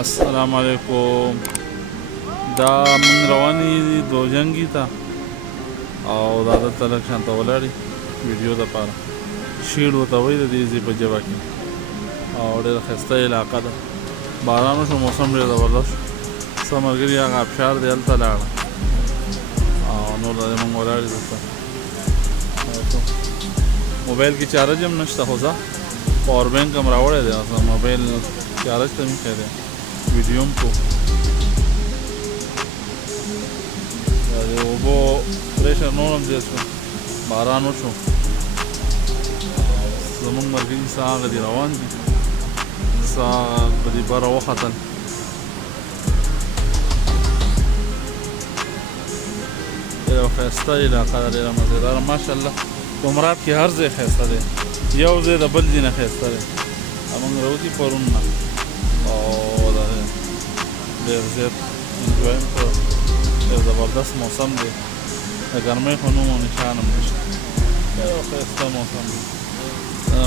السلام علیکم. دا من رواني دوجنګي ته او دا دلته لږ شانته ولاړې ویډیو دپاره شیړ ورته وایي د دې ځای په ژبه کې او ډېره ښایسته علاقه ده. باران وشو، موسم ډېر زبردست شو. څه ملګري هغه ابشار دی هلته لاړه او نور دا موږ ولاړې دلته. موبایل کې چارج هم نشته، خو زه پاور بینک هم راوړی دی. موبایل چارج ته مې ایښی دی، ویډیو هم کوو. د اوبو پریشر نور هم زیات شو، باران وشو. زمونږ ملګري څه هغه دي روان دي، څه په دې بره وختل. ډېره ښایسته علاقه ده، ډېره مزېداره. ماشاءالله په مراد کې هر ځای ښایسته دی، یو ځای د بل ځای نه ښایسته دی. موږ راوځي پرون نه او دا ډېر زیات انجوای هم کړو. ډېر زبردست موسم دی، د ګرمۍ خو نوم او نشان هم نشته. ډېر ښایسته موسم دی.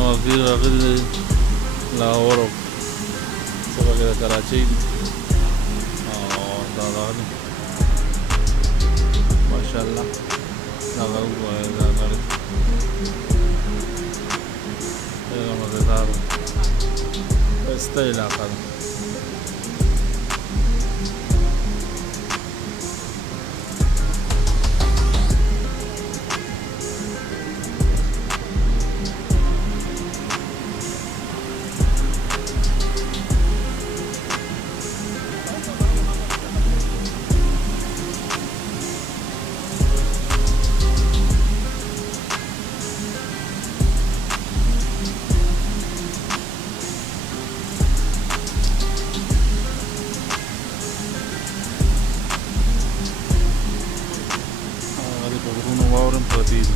ملګري راغلي دي لاهور او څه پکې د کراچۍ دي او دا دغه دي ماشاءالله. دغه وګورئ، دا نړۍ ډېره مزېداره ښایسته علاقه ده. واورم پرتې دي.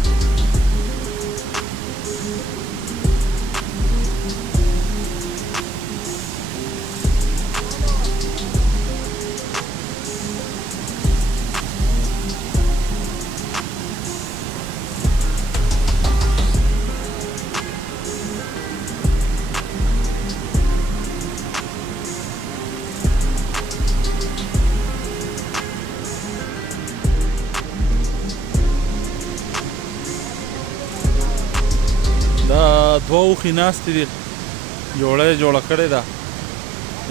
دا دوه اوښې ناستې دي، جوړه یې جوړه کړې ده،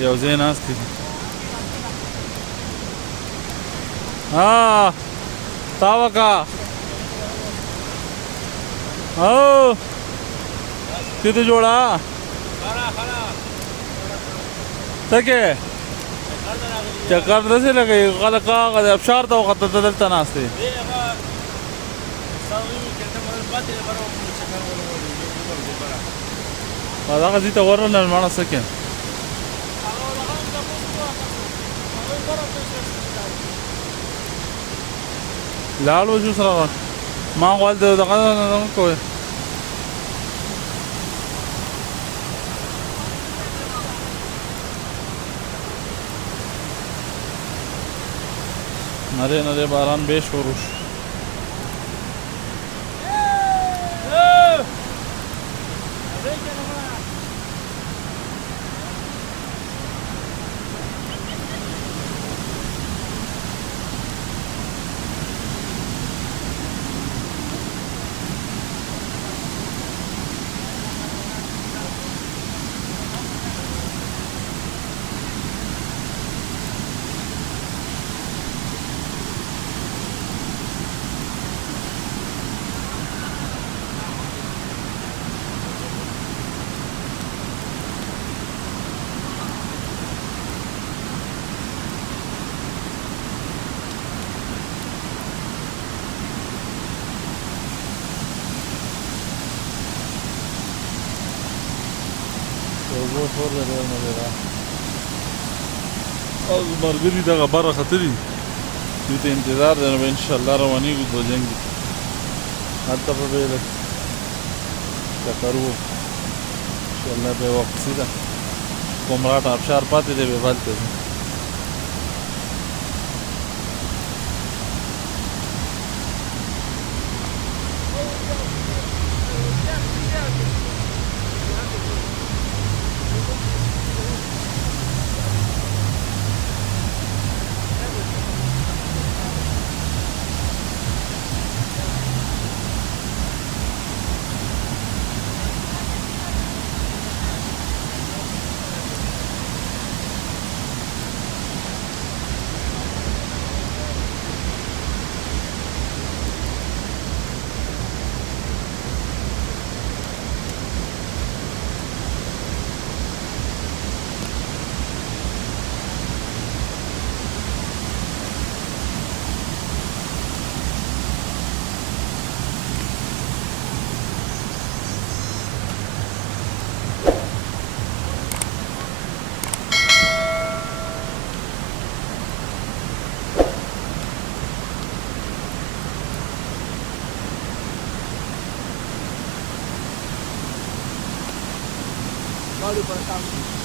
یو ځای ناستې دي. تا وکړه تی ته جوړه ته کې چکر داسې لګوي. خلک هغه د ابشار ته وخته ته دلته ناست دی. دغه ځای ته ورننه لمړه څه کې لاړ وشو سره ما غوال د دغه نه کوی. نری نری باران به شروع شو. او ملګري دغه بره ختلي دوی ته انتظار دی، نو به انشاءالله روانېږو دوجنګي. هلته به به یې لږ چکر وو انشاءالله. بیا واپسي ده، کومرات ابشار پاتې دی، بیا به هلته ځو. غواړو په تاسو